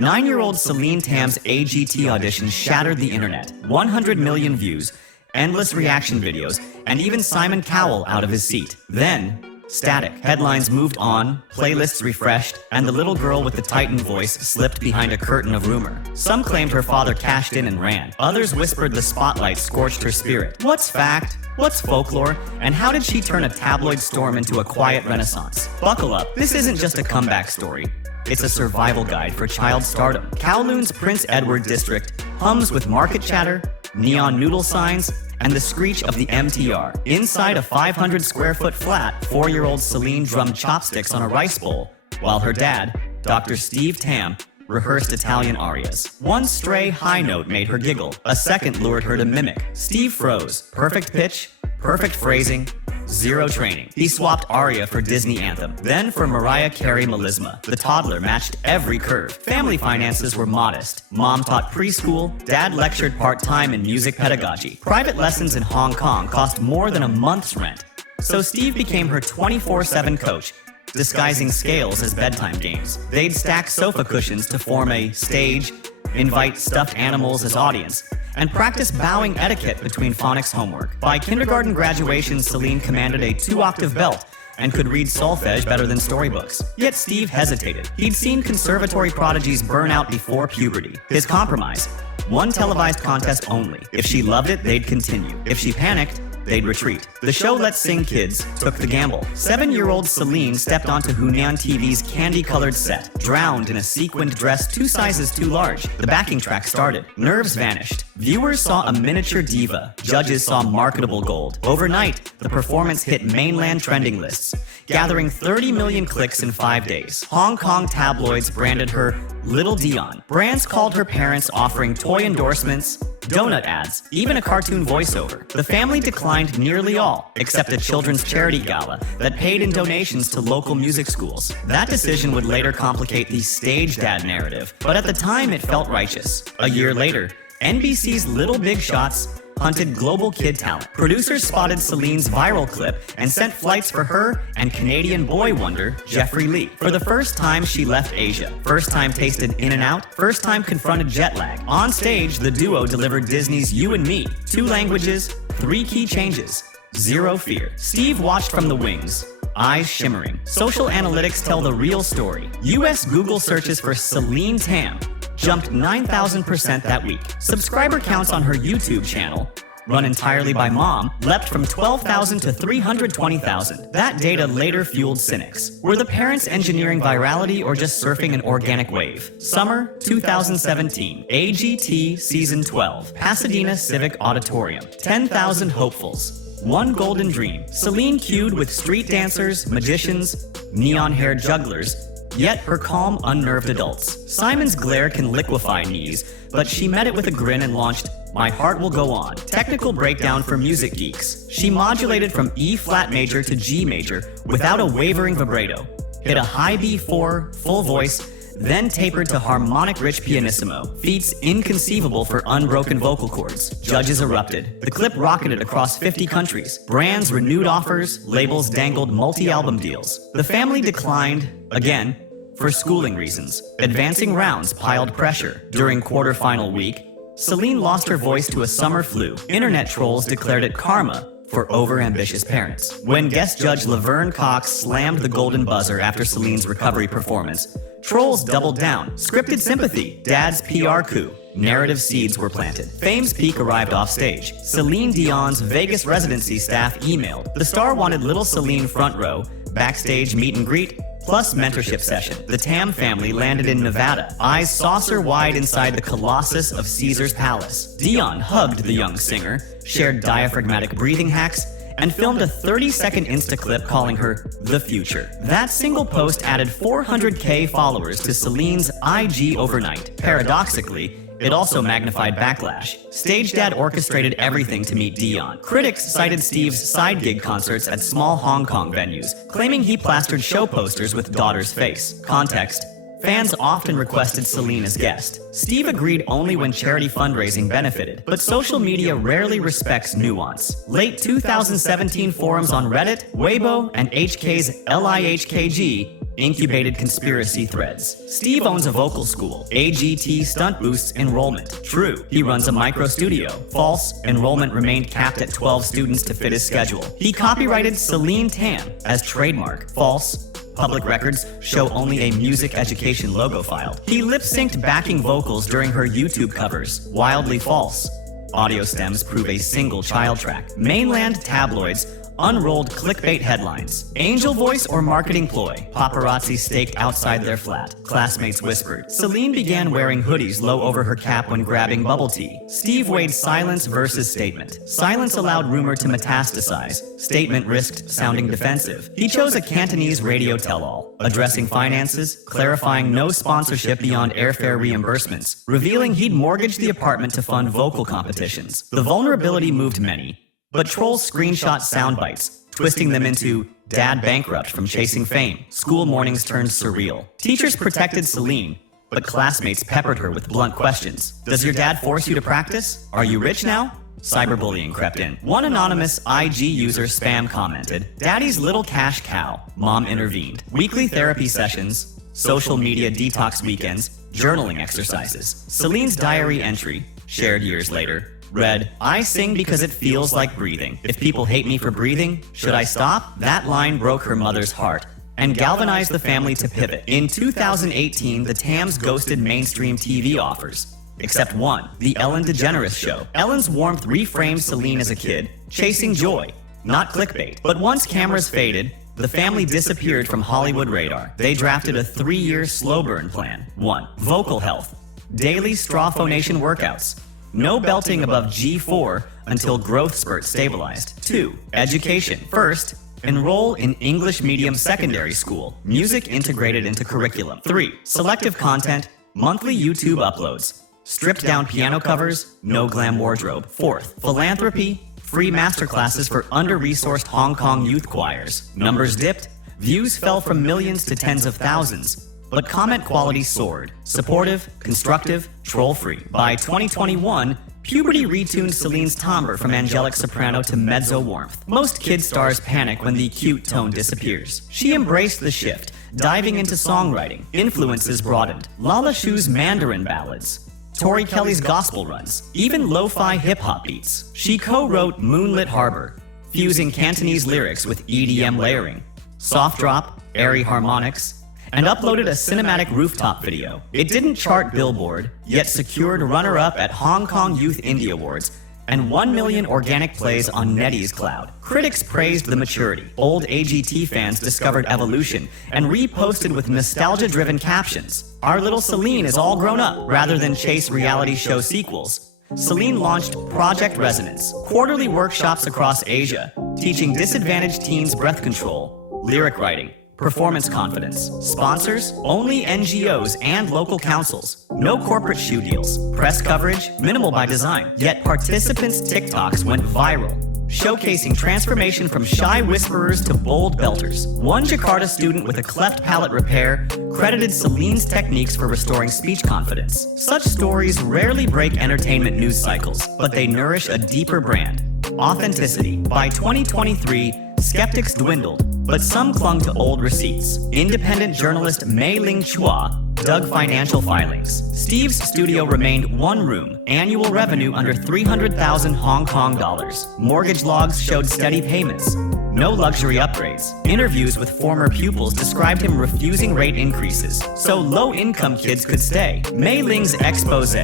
9-year-old Celine Tam's AGT audition shattered the internet. 100 million views, endless reaction videos, and even Simon Cowell out of his seat. Then, static. Headlines moved on, playlists refreshed, and the little girl with the tightened voice slipped behind a curtain of rumor. Some claimed her father cashed in and ran. Others whispered the spotlight scorched her spirit. What's fact? What's folklore? And how did she turn a tabloid storm into a quiet renaissance? Buckle up. This isn't just a comeback story. It's a survival guide for child stardom. Kowloon's Prince Edward district hums with market chatter, neon noodle signs, and the screech of the MTR. Inside a 500-square-foot flat, 4-year-old Celine drummed chopsticks on a rice bowl, while her dad, Dr. Steve Tam, rehearsed Italian arias. One stray high note made her giggle. A second lured her to mimic. Steve froze. Perfect pitch, perfect phrasing, zero training. He swapped aria for Disney anthem. Then for Mariah Carey melisma. The toddler matched every curve. Family finances were modest. Mom taught preschool, dad lectured part-time in music pedagogy. Private lessons in Hong Kong cost more than a month's rent. So Steve became her 24/7 coach, disguising scales as bedtime games. They'd stack sofa cushions to form a stage, invite stuffed animals as audience, and practice bowing etiquette between phonics homework. By kindergarten graduation, Celine commanded a 2-octave belt and could read solfege better than storybooks. Yet Steve hesitated. He'd seen conservatory prodigies burn out before puberty. His compromise: one televised contest only. If she loved it, they'd continue. If she panicked, they'd retreat. The show Let's Sing Kids took the gamble. 7-year-old Celine stepped onto Hunan TV's candy-colored set, drowned in a sequined dress 2 sizes too large. The backing track started. Nerves vanished. Viewers saw a miniature diva. Judges saw marketable gold. Overnight, the performance hit mainland trending lists, gathering 30 million clicks in 5 days. Hong Kong tabloids branded her Little Dion. Brands called her parents, offering toy endorsements, donut ads, even a cartoon voiceover. The family declined nearly all, except a children's charity gala that paid in donations to local music schools. That decision would later complicate the stage dad narrative, but at the time it felt righteous. A year later, NBC's Little Big Shots hunted global kid talent. Producers spotted Celine's viral clip and sent flights for her and Canadian boy wonder Jeffrey Lee. For the first time, she left Asia. First time tasted In-N-Out. First time confronted jet lag. On stage, the duo delivered Disney's You and Me. 2 languages, 3 key changes, 0 fear. Steve watched from the wings, eyes shimmering. Social analytics tell the real story. US Google searches for Celine Tam jumped 9,000% that week. Subscriber counts on her YouTube channel, run entirely by mom, leapt from 12,000 to 320,000. That data later fueled cynics. Were the parents engineering virality or just surfing an organic wave? Summer 2017, AGT Season 12, Pasadena Civic Auditorium, 10,000 hopefuls. One golden dream. Celine cued with street dancers, magicians, neon-haired jugglers, yet her calm, unnerved adults. Simon's glare can liquefy knees, but she met it with a grin and launched My Heart Will Go On. Technical breakdown for music geeks. She modulated from E-flat major to G major without a wavering vibrato, hit a high B4, full voice, then tapered to harmonic-rich pianissimo, feats inconceivable for unbroken vocal cords. Judges erupted. The clip rocketed across 50 countries. Brands renewed offers, labels dangled multi-album deals. The family declined, again, for schooling reasons. Advancing rounds piled pressure. During quarterfinal week, Celine lost her voice to a summer flu. Internet trolls declared it karma for overambitious parents. When guest judge Laverne Cox slammed the golden buzzer after Celine's recovery performance, trolls doubled down. Scripted sympathy, dad's PR coup. Narrative seeds were planted. Fame's peak arrived off stage. Celine Dion's Vegas residency staff emailed. The star wanted little Celine front row, backstage meet and greet, plus mentorship session. The Tam family landed in Nevada, eyes saucer-wide inside the colossus of Caesar's palace. Dion hugged the young singer, shared diaphragmatic breathing hacks, and filmed a 30-second Insta clip calling her the future. That single post added 400K followers to Celine's IG overnight. Paradoxically, it also magnified backlash. Stage Dad orchestrated everything to meet Dion. Critics cited Steve's side gig concerts at small Hong Kong venues, claiming he plastered show posters with daughter's face. Context: fans often requested Celine as guest. Steve agreed only when charity fundraising benefited, but social media rarely respects nuance. Late 2017 forums on Reddit, Weibo, and HK's LIHKG incubated conspiracy threads. Steve owns a vocal school. AGT stunt boosts enrollment. True. He runs a micro studio. False. Enrollment remained capped at 12 students to fit his schedule. He copyrighted Celine Tam as trademark. False. Public records show only a music education logo file. He lip-synced backing vocals during her YouTube covers. Wildly false. Audio stems prove a single child track. Mainland tabloids unrolled clickbait headlines. Angel voice or marketing ploy? Paparazzi staked outside their flat. Classmates whispered. Celine began wearing hoodies low over her cap when grabbing bubble tea. Steve weighed silence versus statement. Silence allowed rumor to metastasize. Statement risked sounding defensive. He chose a Cantonese radio tell-all, addressing finances, clarifying no sponsorship beyond airfare reimbursements, revealing he'd mortgaged the apartment to fund vocal competitions. The vulnerability moved many, but trolls screenshot sound bites, twisting them into "dad bankrupt from chasing fame." School mornings turned surreal. Teachers protected Celine, but classmates peppered her with blunt questions. Does your dad force you to practice? Are you rich now? Cyberbullying crept in. One anonymous IG user spam commented, "Daddy's little cash cow." Mom intervened. Weekly therapy sessions, social media detox weekends, journaling exercises. Celine's diary entry, shared years later, read, "I sing because it feels like breathing. If people hate me for breathing, should I stop?" That line broke her mother's heart and galvanized the family to pivot. In 2018, the Tams ghosted mainstream TV offers. Except one, The Ellen DeGeneres Show. Ellen's warmth reframed Celine as a kid, chasing joy, not clickbait. But once cameras faded, the family disappeared from Hollywood radar. They drafted a 3-year slow burn plan. 1. Vocal health. Daily straw phonation workouts. No belting above G4 until growth spurt stabilized. 2. Education. First, enroll in English medium secondary school. Music integrated into curriculum. 3. Selective content. Monthly YouTube uploads. Stripped down piano covers. No glam wardrobe. 4th, philanthropy. Free masterclasses for under-resourced Hong Kong youth choirs. Numbers dipped. Views fell from millions to tens of thousands. But comment quality soared. Supportive, constructive, troll-free. By 2021, puberty retuned Celine's timbre from angelic soprano to mezzo warmth. Most kid stars panic when the cute tone disappears. She embraced the shift, diving into songwriting. Influences broadened. Lala Shu's Mandarin ballads, Tori Kelly's gospel runs, even lo-fi hip-hop beats. She co-wrote Moonlit Harbor, fusing Cantonese lyrics with EDM layering, soft drop, airy harmonics, and uploaded a cinematic rooftop video. It didn't chart Billboard, yet secured runner-up at Hong Kong Youth Indie Awards and 1 million organic plays on Nettie's Cloud. Critics praised the maturity. Old AGT fans discovered evolution and reposted with nostalgia-driven captions. "Our little Celine is all grown up," rather than chase reality show sequels. Celine launched Project Resonance, quarterly workshops across Asia, teaching disadvantaged teens breath control, lyric writing, performance confidence. Sponsors? Only NGOs and local councils. No corporate shoe deals. Press coverage? Minimal by design. Yet participants' TikToks went viral, showcasing transformation from shy whisperers to bold belters. One Jakarta student with a cleft palate repair credited Celine's techniques for restoring speech confidence. Such stories rarely break entertainment news cycles, but they nourish a deeper brand: authenticity. By 2023, skeptics dwindled, but some clung to old receipts. Independent journalist Mei Ling Chua dug financial filings. Steve's studio remained one room, annual revenue under 300,000 Hong Kong dollars. Mortgage logs showed steady payments. No luxury upgrades. Interviews with former pupils described him refusing rate increases so low-income kids could stay. Mei Ling's expose,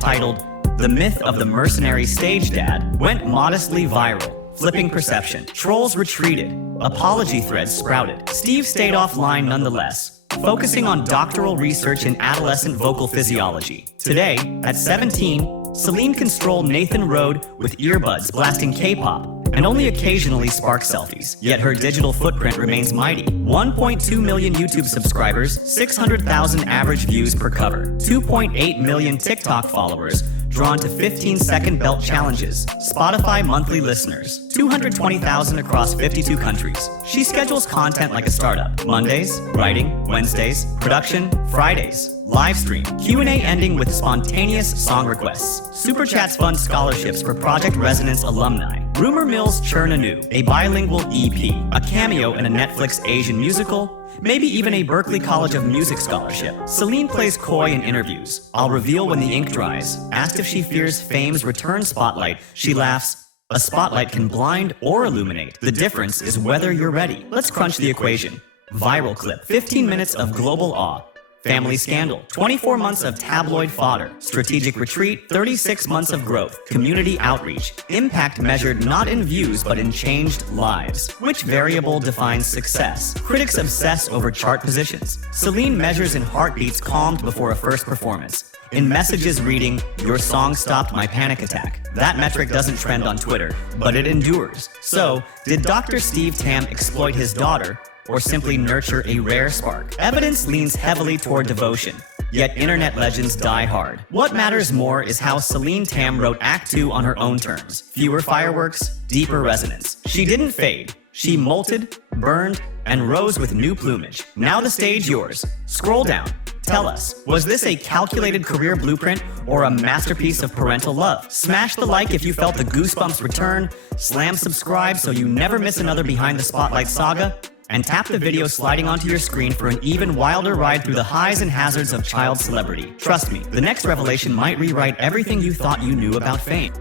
titled "The Myth of the Mercenary Stage Dad," went modestly viral, flipping perception. Trolls retreated. Apology threads sprouted. Steve stayed offline nonetheless, focusing on doctoral research in adolescent vocal physiology. Today, at 17, Celine can stroll Nathan Road with earbuds blasting K-pop and only occasionally spark selfies. Yet her digital footprint remains mighty. 1.2 million YouTube subscribers, 600,000 average views per cover, 2.8 million TikTok followers, drawn to 15-second belt challenges. Spotify monthly listeners, 220,000 across 52 countries. She schedules content like a startup. Mondays, writing. Wednesdays, production. Fridays, live stream. Q&A ending with spontaneous song requests. Super Chats fund scholarships for Project Resonance alumni. Rumor mills churn anew. A bilingual EP, a cameo in a Netflix Asian musical, maybe even a Berklee College of Music scholarship. Celine plays coy in interviews. I'll reveal when the ink dries. Asked if she fears fame's return spotlight, she laughs. A spotlight can blind or illuminate. The difference is whether you're ready. Let's crunch the equation. Viral clip, 15 minutes of global awe. Family scandal, 24 months of tabloid fodder. Strategic retreat, 36 months of growth. Community outreach, impact measured not in views but in changed lives. Which variable defines success? Critics obsess over chart positions. Celine measures in heartbeats calmed before a first performance. In messages reading, "Your song stopped my panic attack." That metric doesn't trend on Twitter, but it endures. So, did Dr. Steve Tam exploit his daughter, or simply nurture a rare spark? Evidence leans heavily toward devotion, yet internet legends die hard. What matters more is how Celine Tam wrote Act 2 on her own terms. Fewer fireworks, deeper resonance. She didn't fade. She molted, burned, and rose with new plumage. Now the stage yours. Scroll down. Tell us, was this a calculated career blueprint or a masterpiece of parental love? Smash the like if you felt the goosebumps return, slam subscribe so you never miss another Behind the Spotlight saga, and tap the video sliding onto your screen for an even wilder ride through the highs and hazards of child celebrity. Trust me, the next revelation might rewrite everything you thought you knew about fame.